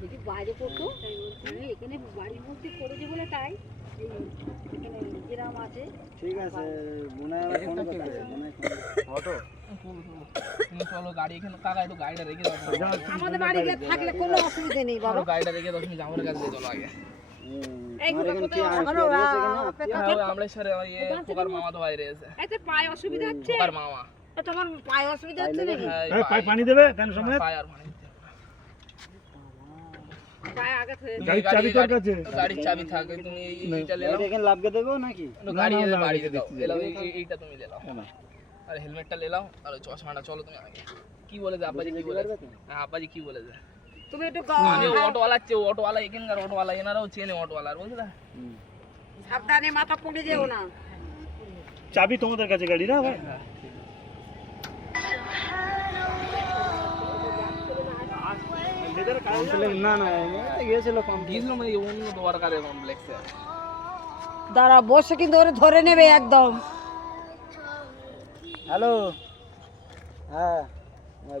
যদি বাইরে পড়তো এখানে বাড়ির মধ্যে করেছে বলে তাই এখানে গ্রাম আছে। ঠিক আছে মনে হয় ফোন করতে মনে অটো তুমি চলো গাড়ি এখানে কাকা একটু গাড়িটা রেখে দাও। আমাদের বাড়ি গিয়ে থাকলে কোনো অসুবিধা নেই বাবা। গাড়িটা রেখে দাও, তুমি আমার কাছে দিয়ে চলো আগে। এইগুলো কোথায় এখনো আমরা সারে এই পোকার মামা তো বাইরে আছে। এতে পায়ে অসুবিধা হচ্ছে। পোকার মামা তোমার পায়ে অসুবিধা হচ্ছে নাকি? এই পাই পানি দেবে কেন সময় পায় আর পানি দিতে হবে। পায়ে আগে থেকে গাড়ির চাবি তোর কাছে গাড়ির চাবি থাকে, তুমি এইটা লে নাও। এখানে লাভকে দেবো নাকি? গাড়ি বাড়িতে দাও, এলাও এইটা তুমি লে নাও। আর হেলমেটটা লে নাও আর চশমাটা। চলো তুমি আগে। কি বলে যে আব্বাজি কি বলে? হ্যাঁ আব্বাজি কি বলে যে? তুমি একটু আমি অটোওয়ালা অটোওয়ালা এখানকার অটোওয়ালা এনারাও চেনে অটোওয়ালা, বুঝলে? সাবধানে মাথা পড়ে যেও না। চাবি তোমাদের কাছে গাড়ি না ভাই? না না গিয়েছিল গিয়েছিলাম এই অন্য দরকারে কমপ্লেক্সে। দাঁড়া বসে কিন্তু ওরে ধরে নেবে একদম। হ্যালো হ্যাঁ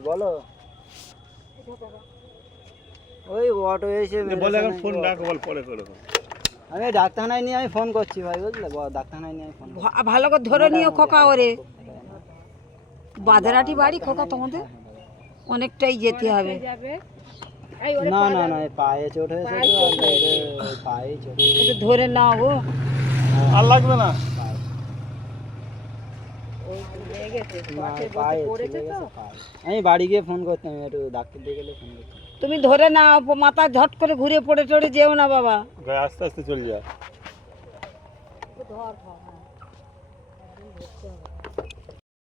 বলো। ওই অটো এসে বলে এখন ফোন রাখ, বল পরে করো। আমি ডাক্তারখানায় নিয়ে আমি ফোন করছি ভাই, বুঝলে? ডাক্তারখানায় নিয়ে ফোন ভালো করে ধরে নিও খোকা ওরে। বাঁধরাটি বাড়ি খোকা তোমাদের অনেকটাই যেতে হবে। না না না পায়ে চোট হয়েছে তো পায়ে চোট একটু ধরে নাও গো। আর লাগবে না। পায়ে ছিঁড়ে গেছে পায়ে। আমি বাড়ি গিয়ে ফোন করতাম, একটু ডাক্তার দিয়ে গেলে ফোন করতাম। তুমি ধরে নাও, মাথা ঝট করে ঘুরে পড়ে টড়ে যেও না বাবা। আস্তে আস্তে চলে যা। ধর